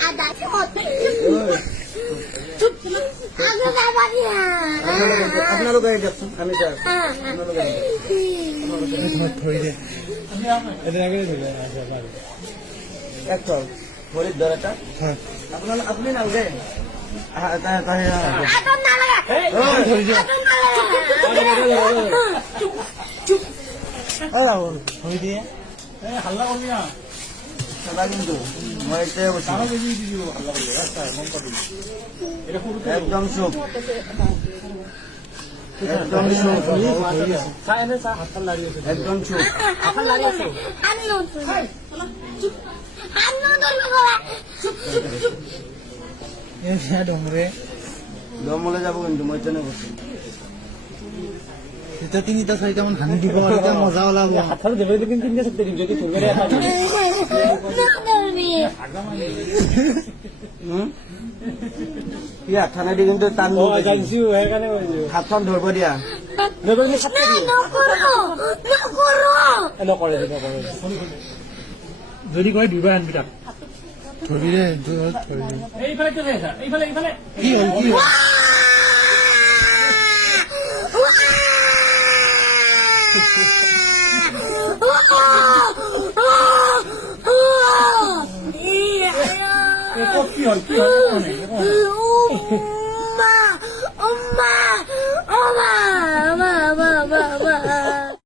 ada cot. Aku bapaknya. আপনার লোক গাড়ি যাচ্ছেন আমি স্যার আপনার লোক গাড়ি একটা ফরিদ ধরাটা আপনার আপনি না গে Atom na lang. Atom na lang. হয়ে দিয়ে হাল্লা করবি না সদা কিন্তু মইতে বসে তারও বেশি দিব হাল্লা করলে রাস্তা মন পাবি এটা পুরো একদম সুপ একদম সুপ চায়নে চা হাতটা লাগিয়েছে একদম সুপ Ano to? Ano to mga? ডোংরে দমলে যাব কিন্তু মইতে না বসে এটা তিনিটা চাৰিটা মান ভাঙি দিব আৰু এতিয়া মজা ওলাব হাতটা দেবে দিন তিনটা সপ্তাহ দিন যদি তুমি রে ইয়া থানা দি কিন্তু টান ও জানছি এখানে হাতখন ধরব দিয়া দেবে দিন সপ্তাহ দিন No করে যদি কয় দিবা আনবি তাক ধৰি দে দূৰত ধৰি দে এইফালে চলে আসা এইফালে এইফালে কি হ'ল কি হ'ল কি হল Umma!